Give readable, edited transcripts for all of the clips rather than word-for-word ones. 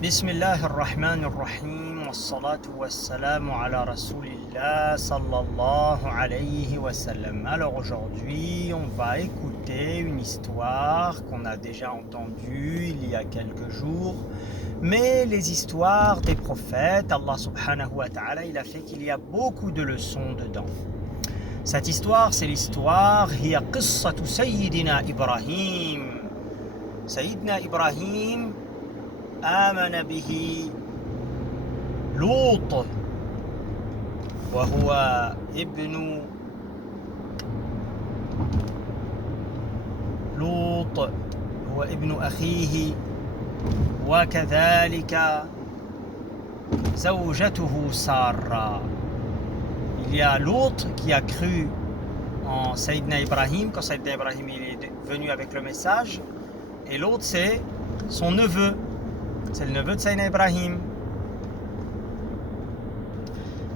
Bismillah ar-Rahman ar-Rahim, wassalatu wassalamu ala Rasulillah sallallahu alayhi wa sallam. Alors aujourd'hui, on va écouter une histoire qu'on a déjà entendue il y a quelques jours. Mais les histoires des prophètes, Allah subhanahu wa ta'ala, il a fait qu'il y a beaucoup de leçons dedans. Cette histoire, c'est l'histoire hiya qissatu Sayyidina Ibrahim. Sayyidina Ibrahim آمن به لوط وهو ابن لوط هو ابن أخيه وكذلك زوجته سارة. Il y a Lot qui a cru en Sayyidina Ibrahim quand Sayyidina Ibrahim il est venu avec le message, et l'autre c'est son neveu. C'est le neveu de Sayyidina Ibrahim.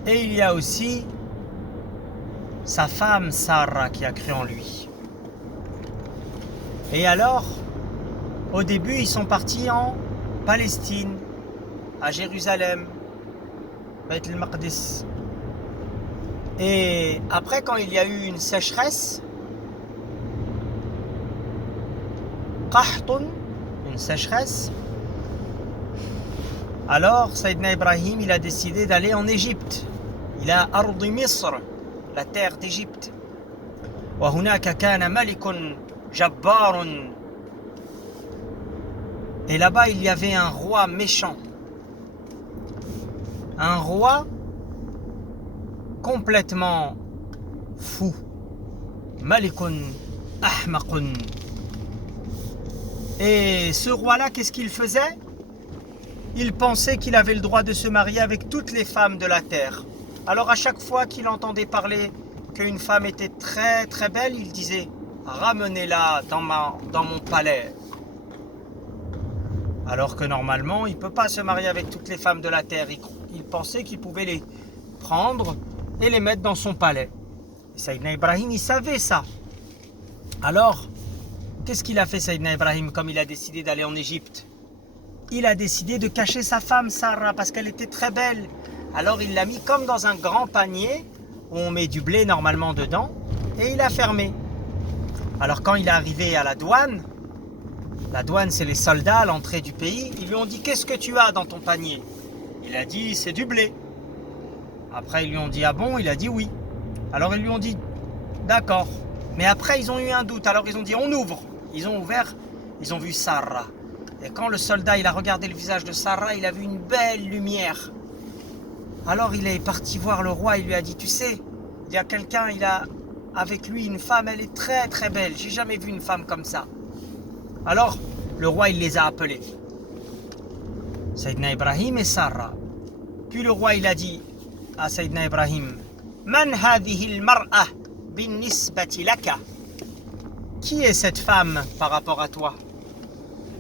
Et il y a aussi sa femme Sarah qui a cru en lui. Et alors, au début, ils sont partis en Palestine, à Jérusalem, Beit el-Maqdis. Et après, quand il y a eu une sécheresse, Qahtun, une sécheresse, alors Sayyidina Ibrahim il a décidé d'aller en Égypte. Il a Ardi Misr, la terre d'Égypte. وهناك كان ملك جبار. Et là-bas il y avait un roi méchant. Un roi complètement fou. Malikun ahmaqun. Et ce roi-là, qu'est-ce qu'il faisait? Il pensait qu'il avait le droit de se marier avec toutes les femmes de la terre. Alors à chaque fois qu'il entendait parler qu'une femme était très très belle, il disait « Ramenez-la dans mon palais ». Alors que normalement, il ne peut pas se marier avec toutes les femmes de la terre. Il pensait qu'il pouvait les prendre et les mettre dans son palais. Et Sayyidina Ibrahim, il savait ça. Alors, qu'est-ce qu'il a fait Sayyidina Ibrahim comme il a décidé d'aller en Égypte? Il a décidé de cacher sa femme Sarah parce qu'elle était très belle. Alors il l'a mis comme dans un grand panier où on met du blé normalement dedans, et il a fermé. Alors quand il est arrivé à la douane c'est les soldats à l'entrée du pays, ils lui ont dit « Qu'est-ce que tu as dans ton panier ?» Il a dit « C'est du blé ». Après ils lui ont dit « Ah bon ?» Il a dit « Oui ». Alors ils lui ont dit « D'accord ». Mais après ils ont eu un doute, alors ils ont dit « On ouvre ». Ils ont ouvert, ils ont vu Sarah. Et quand le soldat il a regardé le visage de Sarah, il a vu une belle lumière. Alors il est parti voir le roi, il lui a dit, tu sais, il y a quelqu'un, il a avec lui une femme, elle est très très belle, j'ai jamais vu une femme comme ça. Alors le roi il les a appelés, Sayyidina Ibrahim et Sarah. Puis le roi il a dit à Sayyidina Ibrahim, Man hadhihi al-mar'a bin-nisbati laka? Qui est cette femme par rapport à toi?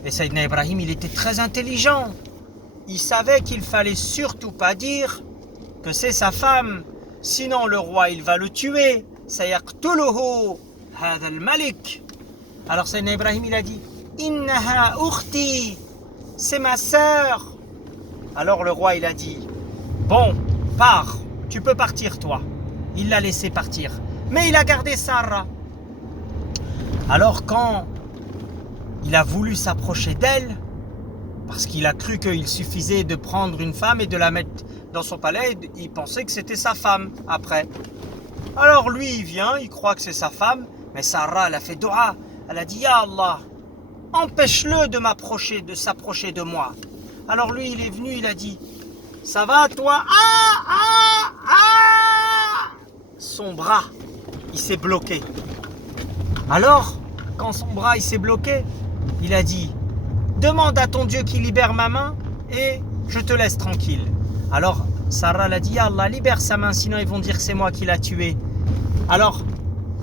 Et Sayyidina Ibrahim, il était très intelligent. Il savait qu'il fallait surtout pas dire que c'est sa femme. Sinon le roi, il va le tuer. Sayaqtuluhu hadha al-malik. Alors Sayyidina Ibrahim, il a dit Innaha ukhti. C'est ma sœur. Alors le roi, il a dit Bon, pars. Tu peux partir toi. Il l'a laissé partir. Mais il a gardé Sarah. Alors quand il a voulu s'approcher d'elle, parce qu'il a cru qu'il suffisait de prendre une femme et de la mettre dans son palais, il pensait que c'était sa femme après. Alors lui, il vient, il croit que c'est sa femme, mais Sarah, elle a fait dua, elle a dit « Ya Allah, empêche-le de s'approcher de moi ». Alors lui, il est venu, il a dit « Ça va toi ?» Son bras, il s'est bloqué. Alors, quand son bras il s'est bloqué, il a dit « Demande à ton Dieu qui libère ma main et je te laisse tranquille. » Alors Sarah l'a dit « Allah, libère sa main, sinon ils vont dire que c'est moi qui l'a tué. » Alors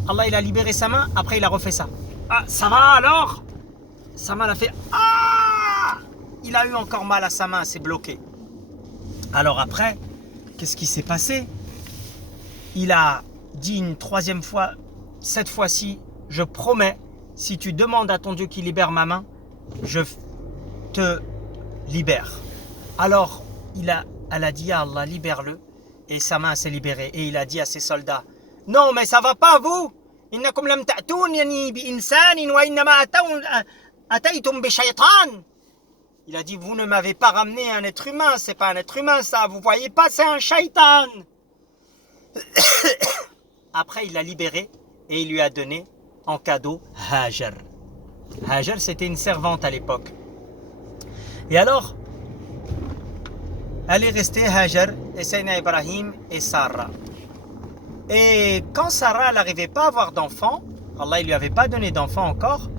Allah il a libéré sa main, après il a refait ça. « Ah, ça va alors ?» Sa main l'a fait « Ah !» Il a eu encore mal à sa main, c'est bloqué. Alors après, qu'est-ce qui s'est passé? Il a dit une troisième fois, cette fois-ci, je promets, si tu demandes à ton Dieu qui libère ma main, je te libère. Alors, elle a dit, ya Allah, libère-le. Et sa main s'est libérée. Et il a dit à ses soldats, non, mais ça va pas, vous. Innakum lam ta'touni bi insanin wa innama ataytum bi shaytan. Il a dit, vous ne m'avez pas ramené un être humain. C'est pas un être humain, ça. Vous voyez pas, c'est un shaitan. Après, il l'a libéré et il lui a donné en cadeau Hajar. Hajar, c'était une servante à l'époque. Et alors, elle est restée Hajar et Sayyidina Ibrahim et Sarah. Et quand Sarah n'arrivait pas à avoir d'enfant, Allah ne lui avait pas donné d'enfant encore,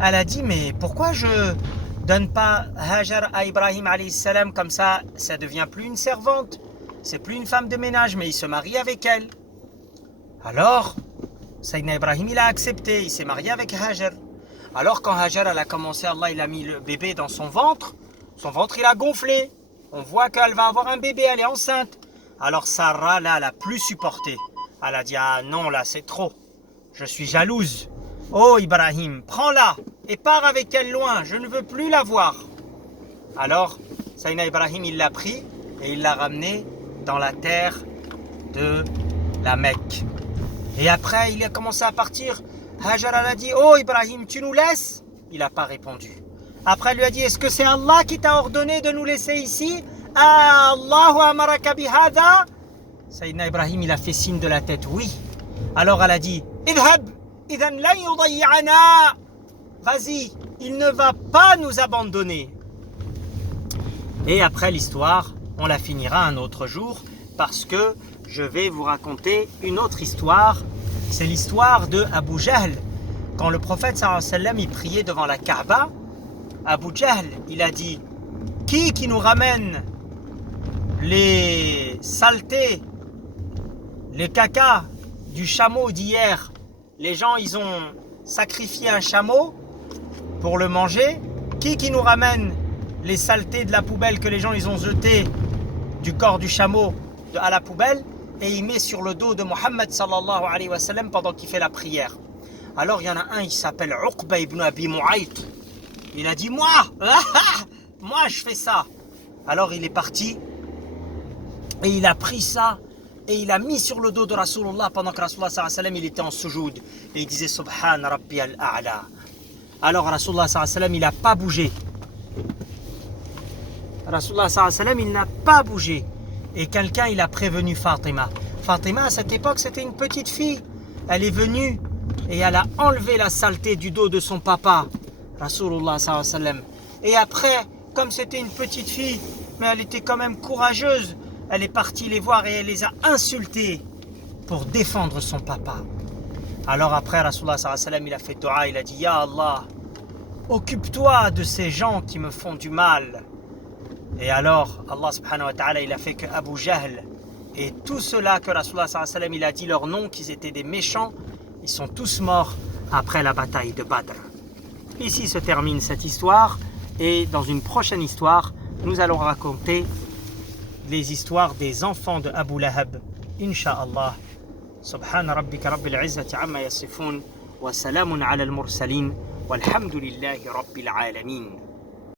elle a dit, mais pourquoi je donne pas Hajar à Ibrahim alayhi salam, comme ça devient plus une servante, c'est plus une femme de ménage, mais il se marie avec elle. Alors, Sayyidina Ibrahim, il a accepté, il s'est marié avec Hajar. Alors quand Hajar elle a commencé, Allah il a mis le bébé dans son ventre il a gonflé. On voit qu'elle va avoir un bébé, elle est enceinte. Alors Sarah, là, elle a plus supporté. Elle a dit, ah non, là, c'est trop. Je suis jalouse. Oh Ibrahim, prends-la et pars avec elle loin, je ne veux plus la voir. Alors, Sayyidina Ibrahim, il l'a pris et il l'a ramené dans la terre de la Mecque. Et après, il a commencé à partir. Hajar a dit, oh Ibrahim, tu nous laisses? Il n'a pas répondu. Après, elle lui a dit, est-ce que c'est Allah qui t'a ordonné de nous laisser ici? Ah, Allahu amaraka bihada? Sayyidina Ibrahim, il a fait signe de la tête, oui. Alors elle a dit, idhab, idhan la yudayyana. Vas-y, il ne va pas nous abandonner. Et après l'histoire, on la finira un autre jour, parce que je vais vous raconter une autre histoire. C'est l'histoire de Abu Jahl. Quand le prophète sallallahu alayhi wa sallam il priait devant la Kaaba, Abu Jahl, il a dit, qui nous ramène les saletés, les cacas du chameau d'hier? Les gens, ils ont sacrifié un chameau pour le manger. Qui nous ramène les saletés de la poubelle que les gens, ils ont jeté du corps du chameau à la poubelle? Et il met sur le dos de Muhammad sallallahu alayhi wa sallam pendant qu'il fait la prière. Alors il y en a un, il s'appelle Uqba ibn Abi Mu'ayt. Il a dit, moi je fais ça. Alors il est parti et il a pris ça et il a mis sur le dos de Rasulullah pendant que Rasulullah sallallahu alayhi wa sallam il était en sujoud. Et il disait, Subhan Rabbi al-A'la. Alors Rasulullah sallallahu alayhi wa sallam il n'a pas bougé. Rasulullah sallallahu alayhi wa sallam il n'a pas bougé. Et quelqu'un, il a prévenu Fatima. Fatima, à cette époque, c'était une petite fille. Elle est venue et elle a enlevé la saleté du dos de son papa, Rasulullah sallallahu alayhi wa sallam. Et après, comme c'était une petite fille, mais elle était quand même courageuse, elle est partie les voir et elle les a insultés pour défendre son papa. Alors après, Rasulullah sallallahu alayhi wa sallam, il a fait dua, il a dit, Ya Allah, occupe-toi de ces gens qui me font du mal. Et alors, Allah subhanahu wa ta'ala, il a fait que Abu Jahl et tout cela que Rasulullah sallallahu alayhi wa sallam, il a dit leur nom, qu'ils étaient des méchants, ils sont tous morts après la bataille de Badr. Ici se termine cette histoire et dans une prochaine histoire, nous allons raconter les histoires des enfants de Abu Lahab, Inch'Allah. Subhana rabbika rabbil izzati amma yasifun wa salamun ala al-mursalin walhamdulillahi rabbil alamin.